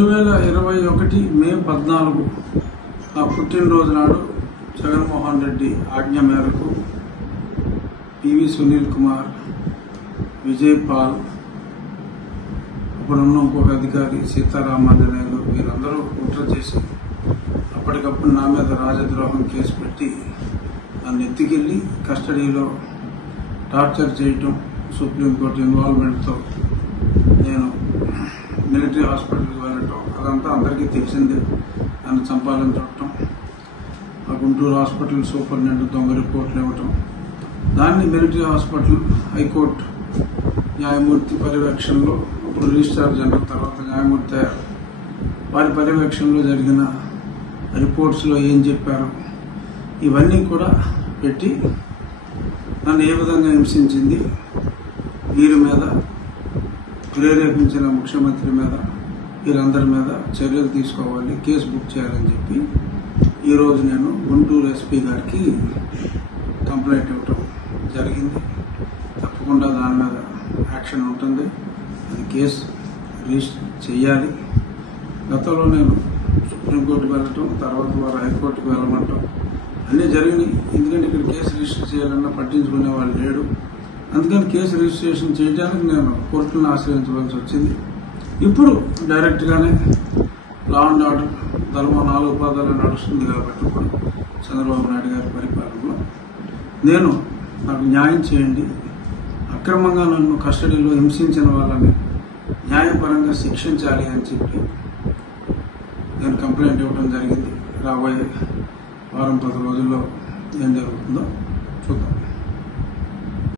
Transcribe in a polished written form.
2021 మే 14 నా పుట్టినరోజు నాడు జగన్మోహన్ రెడ్డి ఆజ్ఞ మేరకు పివి సునీల్ కుమార్, విజయ్ పాల్, అప్పుడున్న ఇంకొక అధికారి సీతారామాంజనేయులు వీరందరూ కుట్ర చేసి అప్పటికప్పుడు నా మీద రాజద్రోహం కేసు పెట్టి నన్ను ఎత్తికెళ్లి కస్టడీలో టార్చర్ చేయటం, సుప్రీంకోర్టు ఇన్వాల్వ్మెంట్తో నేను మిలిటరీ హాస్పిటల్కి వెళ్ళటం అదంతా అందరికీ తెలిసిందే. నన్ను చంపాలని చూడటం, ఆ గుంటూరు హాస్పిటల్ సూపరింటెండెంట్ దొంగ రిపోర్ట్లు ఇవ్వటం, దాన్ని మిలిటరీ హాస్పిటల్ హైకోర్టు న్యాయమూర్తి పర్యవేక్షణలో, ఇప్పుడు రిజిస్ట్రార్ జనరల్ తర్వాత న్యాయమూర్తి అయ్యారు, వారి పర్యవేక్షణలో జరిగిన రిపోర్ట్స్లో ఏం చెప్పారు ఇవన్నీ కూడా పెట్టి నన్ను ఏ విధంగా హింసించింది, వీరి మీద ప్రేరేపించిన ముఖ్యమంత్రి మీద వీరందరి మీద చర్యలు తీసుకోవాలి, కేసు బుక్ చేయాలని చెప్పి ఈరోజు నేను గుంటూరు ఎస్పీ గారికి కంప్లైంట్ ఇవ్వటం జరిగింది. తప్పకుండా దాని మీద యాక్షన్ ఉంటుంది, అది కేసు రిజిస్టర్ చేయాలి. గతంలో నేను సుప్రీంకోర్టుకు వెళ్ళటం, తర్వాత వారు హైకోర్టుకు వెళ్ళమంటాం అన్నీ జరిగినాయి. ఎందుకంటే ఇక్కడ కేసు రిజిస్టర్ చేయాలన్నా పట్టించుకునే వాళ్ళు లేడు. అందుకని కేసు రిజిస్ట్రేషన్ చేయడానికి నేను కోర్టులను ఆశ్రయించవలసి వచ్చింది. ఇప్పుడు డైరెక్ట్గానే లా అండ్ ఆర్డర్ ధర్మం 4 పాదాలు నడుస్తుంది కాబట్టి ఇప్పుడు చంద్రబాబు నాయుడు గారి పరిపాలనలో నాకు న్యాయం చేయండి, అక్రమంగా నన్ను కస్టడీలో హింసించిన వాళ్ళని న్యాయపరంగా శిక్షించాలి అని చెప్పి నేను కంప్లైంట్ ఇవ్వడం జరిగింది. రాబోయే వారం 10 రోజుల్లో ఏం జరుగుతుందో చూద్దాం.